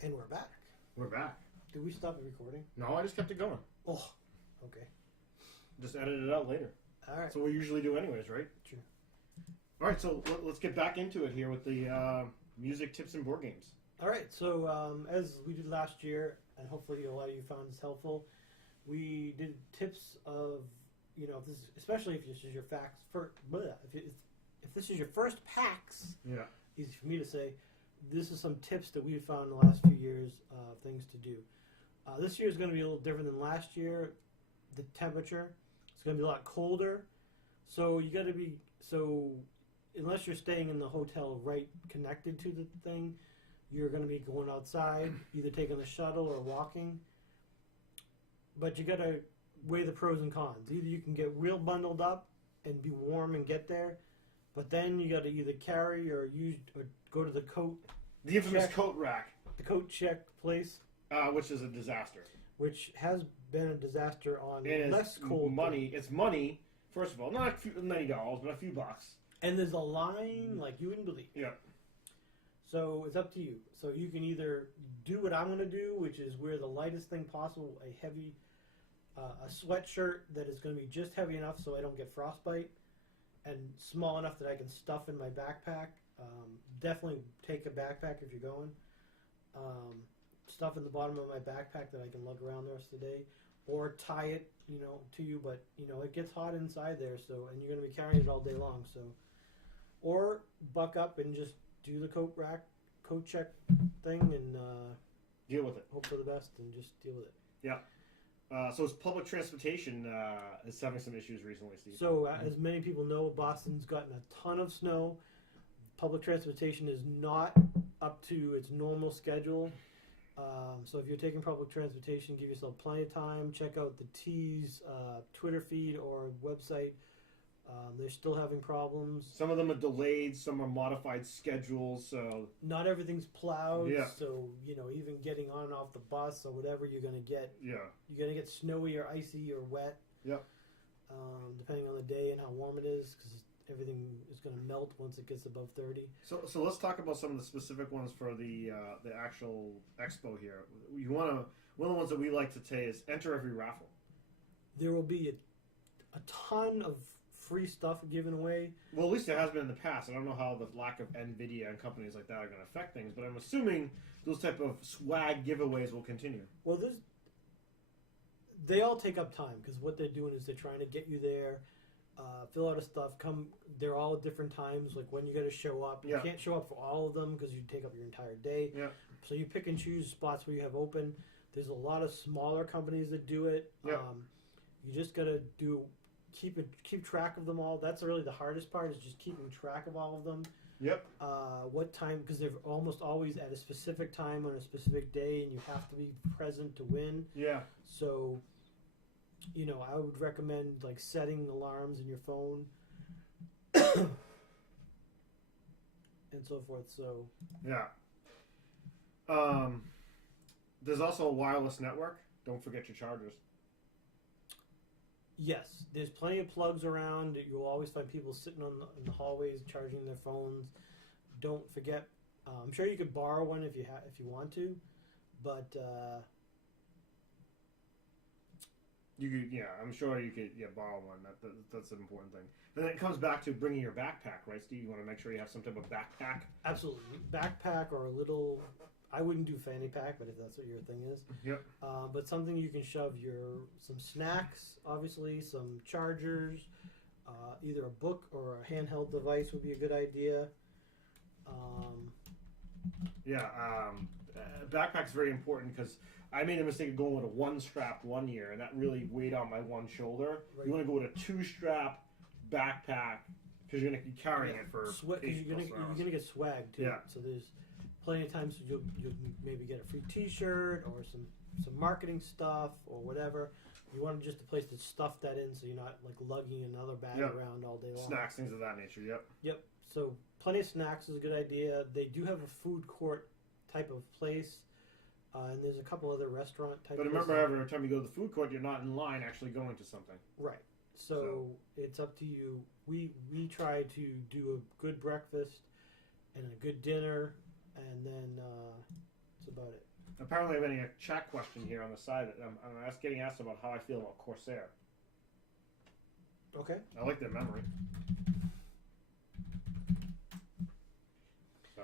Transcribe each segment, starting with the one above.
And we're back. We're back. Did we stop the recording? No, I just kept it going. Oh, okay. Just edit it out later. All right. That's what we usually do anyways, right? True. All right, so let's get back into it here with the music tips and board games. All right. So as we did last year, and hopefully a lot of you found this helpful, we did tips of, if this, especially if this is your fax for, if this is your first PAX. Yeah. Easy for me to say. This is some tips that we've found in the last few years, things to do. This year is going to be a little different than last year. The temperature, it's going to be a lot colder. So you got to be, unless you're staying in the hotel right connected to the thing, you're going to be going outside, either taking the shuttle or walking. But you got to weigh the pros and cons. Either you can get real bundled up and be warm and get there, but then you got to either carry or go to the coat. The infamous coat rack. The coat check place. Which is a disaster. Which has been a disaster on it less cold money. It's money, first of all. Not many dollars, but a few bucks. And there's a line like you wouldn't believe. Yeah. So it's up to you. So you can either do what I'm going to do, which is wear the lightest thing possible, a heavy, a sweatshirt that is going to be just heavy enough so I don't get frostbite, and small enough that I can stuff in my backpack. Definitely take a backpack if you're going. Stuff in the bottom of my backpack that I can lug around the rest of the day, or tie it, to you. But it gets hot inside there, so and you're going to be carrying it all day long. So, or buck up and just do the coat check thing, and deal with it. Hope for the best and just deal with it. Yeah. So public transportation is having some issues recently, Steve. So as many people know, Boston's gotten a ton of snow. Public transportation is not up to its normal schedule. So if you're taking public transportation, give yourself plenty of time. Check out the T's Twitter feed or website. They're still having problems. Some of them are delayed. Some are modified schedules. So not everything's plowed. Yeah. So even getting on and off the bus or whatever, you're going to get. Yeah. You're going to get snowy or icy or wet. Yep. Depending on the day and how warm it is, because everything is going to melt once it gets above 30. So let's talk about some of the specific ones for the actual expo here. One of the ones that we like to say is enter every raffle. There will be a ton of free stuff given away. Well, at least there has been in the past. I don't know how the lack of NVIDIA and companies like that are going to affect things, but I'm assuming those type of swag giveaways will continue. Well, they all take up time because what they're doing is they're trying to get you there. Fill out a stuff. They're all at different times. Like when you got to show up, you can't show up for all of them because you take up your entire day. Yeah. So you pick and choose spots where you have open. There's a lot of smaller companies that do it. Yeah. You just got to keep track of them all. That's really the hardest part, is just keeping track of all of them. Yep. What time? Because they're almost always at a specific time on a specific day, and you have to be present to win. Yeah. So. I would recommend setting alarms in your phone and so forth. So yeah. There's also a wireless network. Don't forget your chargers. Yes, there's plenty of plugs around. You'll always find people sitting in the hallways charging their phones. Don't forget. I'm sure you could borrow one if you want to, but. You could, I'm sure you could, borrow one. That's an important thing. And then it comes back to bringing your backpack, right, Steve? You want to make sure you have some type of backpack. Absolutely, backpack or a little. I wouldn't do fanny pack, but if that's what your thing is. Yep. But something you can shove some snacks, obviously, some chargers, either a book or a handheld device would be a good idea. Backpack's very important because I made a mistake of going with a one strap one year, and that really weighed on my one shoulder. Right. You want to go with a two strap backpack because you're going to be carrying it for you're going to get swag too. Yeah. So there's plenty of times you'll maybe get a free T-shirt or some marketing stuff or whatever. You want just a place to stuff that in, so you're not lugging another bag around all day long. Snacks, things of that nature. Yep. Yep. So plenty of snacks is a good idea. They do have a food court type of place. And there's a couple other restaurant type. But remember, every time you go to the food court, you're not in line actually going to something. Right. So it's up to you. We try to do a good breakfast and a good dinner, and then that's about it. Apparently, I'm getting a chat question here on the side. That I'm getting asked about how I feel about Corsair. Okay. I like their memory. So,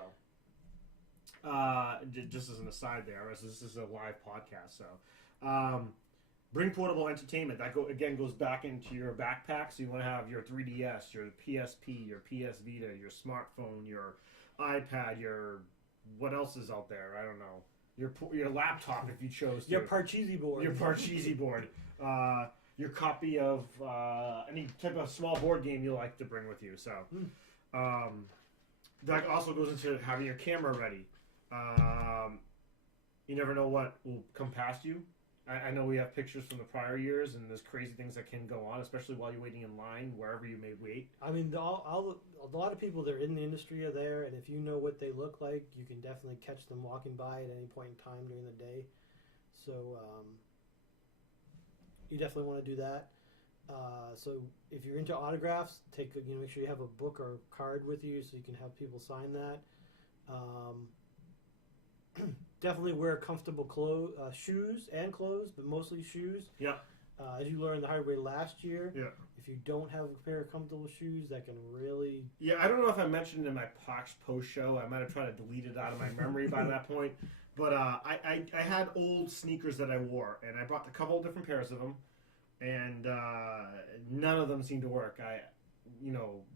just as an aside there, as this is a live podcast, so bring portable entertainment. That goes back into your backpack. So you want to have your 3DS, your PSP, your PS Vita, your smartphone, your iPad, your what else is out there? I don't know. Your laptop if you chose to. Your Parcheesi board. Your Parcheesi board. Your copy of any type of small board game you like to bring with you. So that also goes into having your camera ready. You never know what will come past you. I know we have pictures from the prior years, and there's crazy things that can go on, especially while you're waiting in line, wherever you may wait. I mean, a lot of people that are in the industry are there, and if you know what they look like, you can definitely catch them walking by at any point in time during the day. So you definitely want to do that. So if you're into autographs, make sure you have a book or a card with you so you can have people sign that. Definitely wear comfortable shoes and clothes, but mostly shoes. Yeah. As you learned the hard way last year, Yeah. if you don't have a pair of comfortable shoes, that can really... Yeah, I don't know if I mentioned in my Pax-Preshow. I might have tried to delete it out of my memory by that point. But I had old sneakers that I wore, and I bought a couple of different pairs of them, and none of them seemed to work.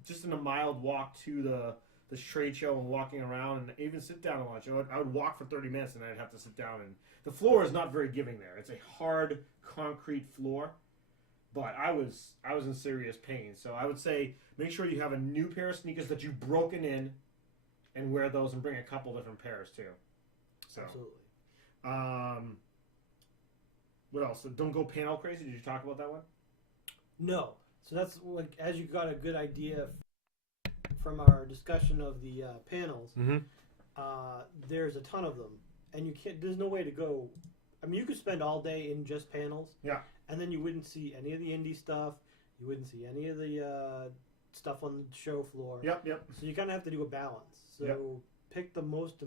Just in a mild walk to the trade show and walking around and even sit down and lunch. I would walk for 30 minutes and I'd have to sit down, and the floor is not very giving there. It's a hard concrete floor, but I was in serious pain. So I would say make sure you have a new pair of sneakers that you've broken in and wear those, and bring a couple different pairs too. So, absolutely. What else? So don't go panel crazy. Did you talk about that one? No. So that's like, as you got a good idea from our discussion of the panels, there's a ton of them, and there's no way to go. I mean, you could spend all day in just panels, and then you wouldn't see any of the indie stuff. You wouldn't see any of the stuff on the show floor. Yep. So you kind of have to do a balance. So pick the most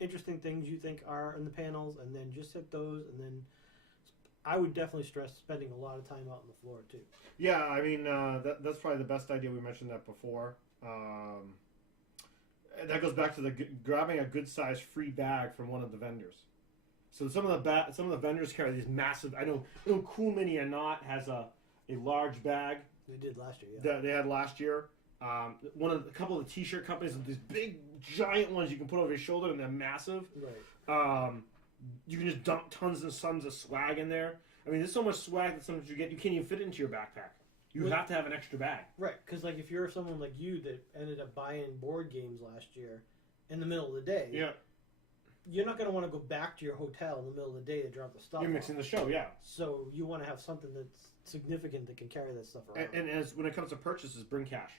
interesting things you think are in the panels, and then just hit those. And then I would definitely stress spending a lot of time out on the floor too. Yeah, I mean that's probably the best idea. We mentioned that before. That goes back to grabbing a good size free bag from one of the vendors. So some of the vendors carry these massive. I know Cool Mini or Not has a large bag. They did last year. That they had last year. A couple of the T-shirt companies have these big giant ones you can put over your shoulder, and they're massive. Right. You can just dump tons and tons of swag in there. I mean, there's so much swag that sometimes you can't even fit it into your backpack. You have to have an extra bag. Right, because like if you're someone like you that ended up buying board games last year in the middle of the day, you're not going to want to go back to your hotel in the middle of the day to drop the stuff You're mixing the show, So you want to have something that's significant that can carry that stuff around. And as when it comes to purchases, bring cash.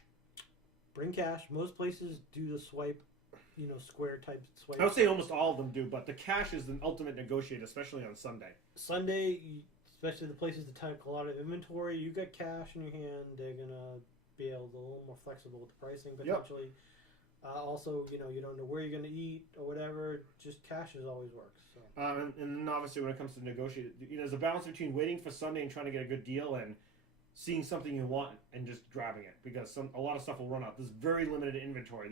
Bring cash. Most places do the swipe, square type swipe. I would say almost all of them do, but the cash is the ultimate negotiator, especially on Sunday. Especially the places that take a lot of inventory, you got cash in your hand, they're going to be able to a little more flexible with the pricing potentially. Also, you don't know where you're going to eat or whatever, just cash always works. So. And then obviously when it comes to negotiate, there's a balance between waiting for Sunday and trying to get a good deal and seeing something you want and just grabbing it, because a lot of stuff will run out. There's very limited inventory.